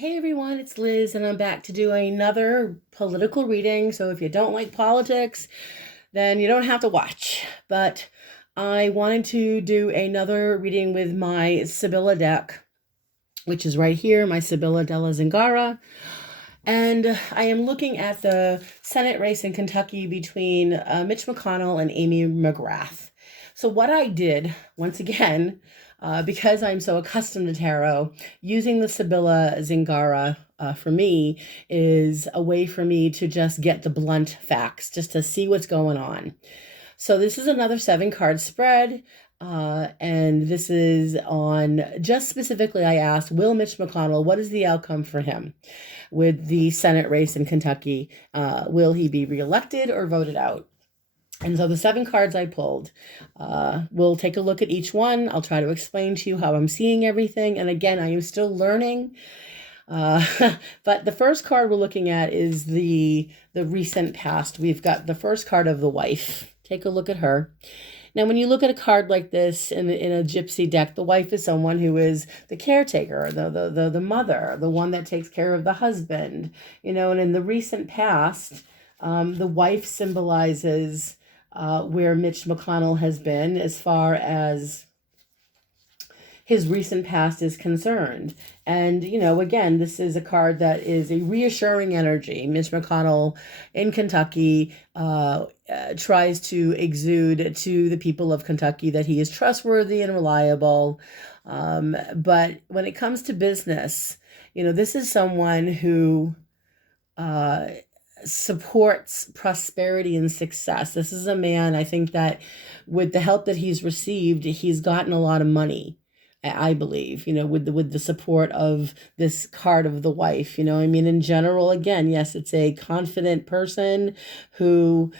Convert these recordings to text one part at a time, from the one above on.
Hey everyone, it's Liz, and I'm back to do another political reading. So if you don't like politics, then you don't have to watch. But I wanted to do another reading with my Sibylla deck, which is right here, my Sibylla della Zingara. And I am looking at the Senate race in Kentucky between Mitch McConnell and Amy McGrath. So what I did, once again, because I'm so accustomed to tarot, using the Sibylla Zingara for me is a way for me to just get the blunt facts, just to see what's going on. So this is another 7-card spread. And this is on, just specifically, I asked, will Mitch McConnell, what is the outcome for him with the Senate race in Kentucky? Will he be reelected or voted out? And so the 7 cards I pulled, we'll take a look at each one. I'll try to explain to you how I'm seeing everything. And again, I am still learning. But the first card we're looking at is the recent past. We've got the first card of the wife. Take a look at her. Now, when you look at a card like this in a gypsy deck, the wife is someone who is the caretaker, the mother, the one that takes care of the husband, and in the recent past, the wife symbolizes where Mitch McConnell has been as far as his recent past is concerned. And, again, this is a card that is a reassuring energy. Mitch McConnell in Kentucky tries to exude to the people of Kentucky that he is trustworthy and reliable. But when it comes to business, this is someone who supports prosperity and success. This is a man, I think, that with the help that he's received, he's gotten a lot of money. I believe, with the support of this card of the wife, in general, again, yes, it's a confident person who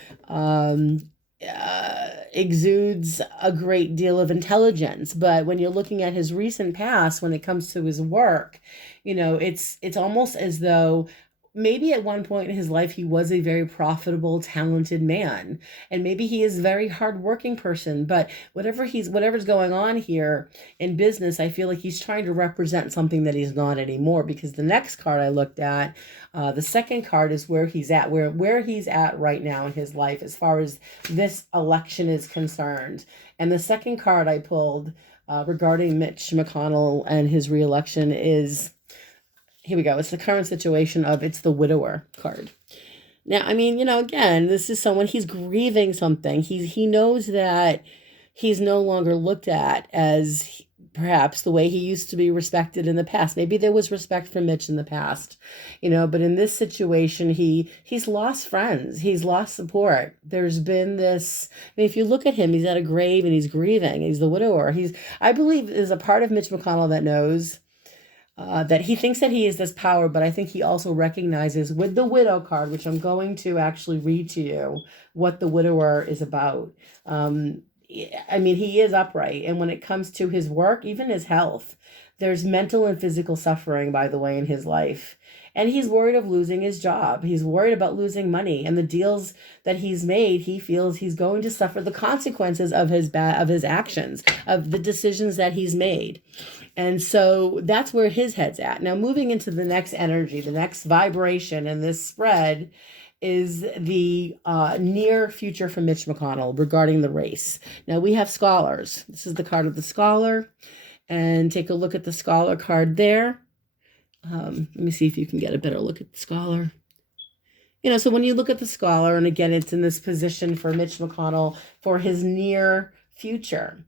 exudes a great deal of intelligence. But when you're looking at his recent past, when it comes to his work, it's almost as though maybe at one point in his life, he was a very profitable, talented man. And maybe he is a very hardworking person, but whatever's going on here in business, I feel like he's trying to represent something that he's not anymore, because the next card I looked at, the second card, is where he's at, where he's at right now in his life, as far as this election is concerned. And the second card I pulled regarding Mitch McConnell and his reelection is, here we go. It's the current situation it's the widower card. Now, again, this is someone, he's grieving something. He knows that he's no longer looked at as perhaps the way he used to be respected in the past. Maybe there was respect for Mitch in the past, but in this situation, he's lost friends. He's lost support. There's been this, if you look at him, he's at a grave and he's grieving. He's the widower. I believe there's a part of Mitch McConnell that knows that he thinks that he is this power, but I think he also recognizes with the widow card, which I'm going to actually read to you what the widower is about. He is upright. And when it comes to his work, even his health, there's mental and physical suffering, by the way, in his life. And he's worried of losing his job. He's worried about losing money, and the deals that he's made, he feels he's going to suffer the consequences of his actions, of the decisions that he's made. And so that's where his head's at. Now, moving into the next energy, the next vibration in this spread is the near future for Mitch McConnell regarding the race. Now, we have scholars. This is the card of the scholar. And take a look at the scholar card there. Let me see if you can get a better look at the scholar. So when you look at the scholar, and again, it's in this position for Mitch McConnell for his near future.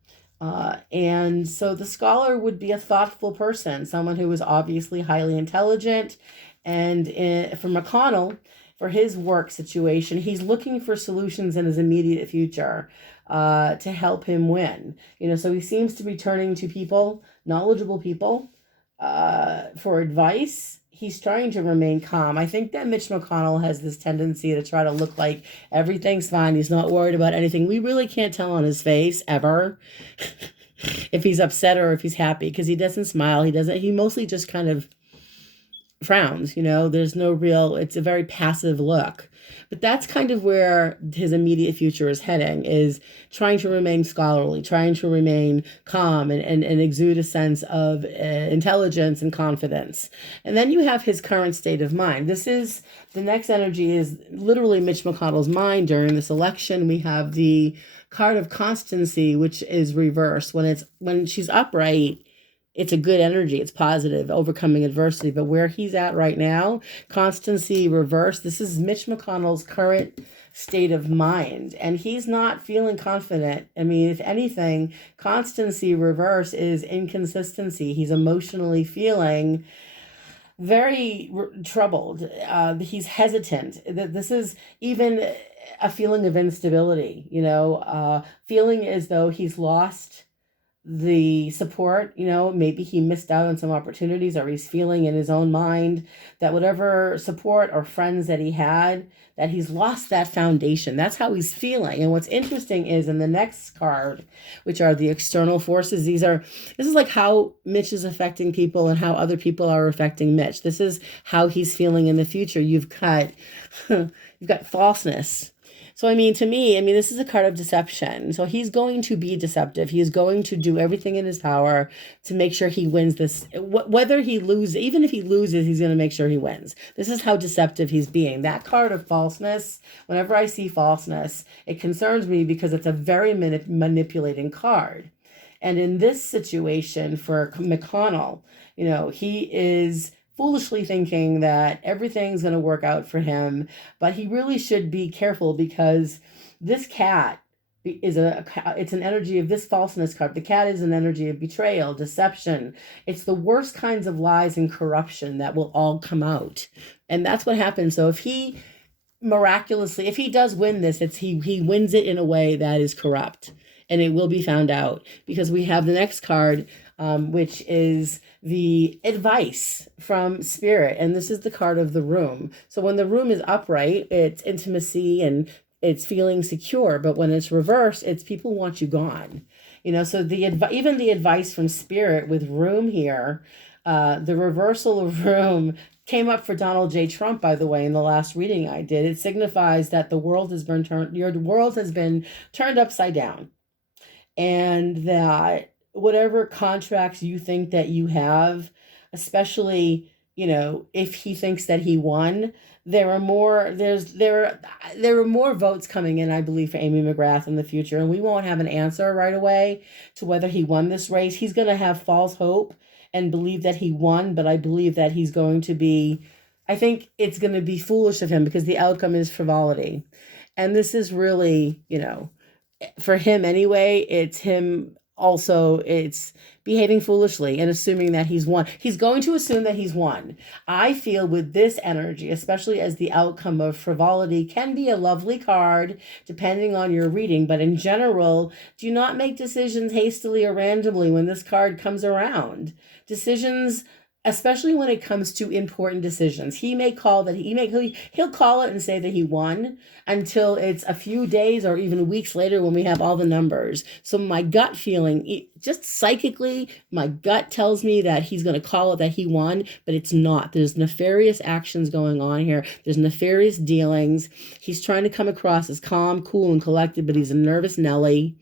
And so the scholar would be a thoughtful person, someone who is obviously highly intelligent. And for McConnell, for his work situation, he's looking for solutions in his immediate future to help him win. So he seems to be turning to people, knowledgeable people, for advice. He's trying to remain calm. I think that Mitch McConnell has this tendency to try to look like everything's fine. He's not worried about anything. We really can't tell on his face ever if he's upset or if he's happy, because he doesn't smile. He mostly just kind of frowns, there's no real, it's a very passive look. But that's kind of where his immediate future is heading, is trying to remain scholarly, trying to remain calm and exude a sense of intelligence and confidence. And then you have his current state of mind. The next energy is literally Mitch McConnell's mind during this election. We have the card of constancy, which is reversed. When she's upright, it's a good energy. It's positive, overcoming adversity. But where he's at right now, constancy reversed. This is Mitch McConnell's current state of mind. And he's not feeling confident. I mean, if anything, constancy reverse is inconsistency. He's emotionally feeling very troubled. He's hesitant. This is even a feeling of instability, feeling as though he's lost the support, maybe he missed out on some opportunities, or he's feeling in his own mind that whatever support or friends that he had, that he's lost that foundation. That's how he's feeling. And what's interesting is in the next card, which are the external forces, this is like how Mitch is affecting people and how other people are affecting Mitch. This is how he's feeling in the future. You've got falseness. So, to me, this is a card of deception. So he's going to be deceptive. He is going to do everything in his power to make sure he wins this. Whether he loses, even if he loses, he's going to make sure he wins. This is how deceptive he's being. That card of falseness, whenever I see falseness, it concerns me because it's a very manipulating card. And in this situation for McConnell, he is foolishly thinking that everything's going to work out for him, but he really should be careful, because this cat it's an energy of this falseness card. The cat is an energy of betrayal, deception. It's the worst kinds of lies and corruption that will all come out. And that's what happens. So if he does win this, he wins it in a way that is corrupt, and it will be found out, because we have the next card, which is the advice from spirit. And this is the card of the room. So when the room is upright, it's intimacy and it's feeling secure. But when it's reversed, it's people want you gone. So even the advice from spirit with room here, the reversal of room came up for Donald J. Trump, by the way, in the last reading I did. It signifies that your world has been turned upside down, and that whatever contracts you think that you have, especially, if he thinks that he won, there are more votes coming in, I believe, for Amy Mcgrath in the future. And we won't have an answer right away to whether he won this race. He's going to have false hope and believe that he won, but I believe that I think it's going to be foolish of him, because the outcome is frivolity. And this is really, for him anyway, it's behaving foolishly and assuming that he's won. He's going to assume that he's won. I feel with this energy, especially as the outcome of frivolity, can be a lovely card depending on your reading. But in general, do not make decisions hastily or randomly when this card comes around. Decisions, especially when it comes to important decisions, he'll call it and say that he won until it's a few days or even weeks later when we have all the numbers. So my gut feeling, just psychically, my gut tells me that he's going to call it that he won, but it's not. There's nefarious actions going on here. There's nefarious dealings. He's trying to come across as calm, cool, and collected, but he's a nervous Nelly.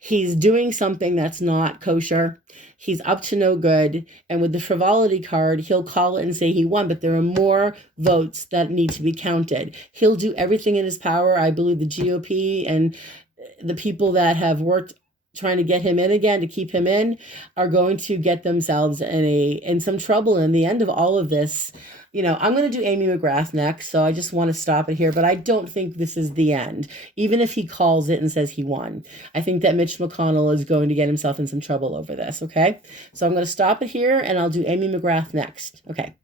He's doing something that's not kosher. He's up to no good. And with the frivolity card, he'll call it and say he won, but there are more votes that need to be counted. He'll do everything in his power. I believe the GOP and the people that have worked trying to get him in again, to keep him in, are going to get themselves in some trouble. In the end of all of this, I'm going to do Amy Mcgrath next, so I just want to stop it here. But I don't think this is the end, even if he calls it and says he won. I think that Mitch McConnell is going to get himself in some trouble over this, okay? So I'm going to stop it here, and I'll do Amy Mcgrath next. Okay.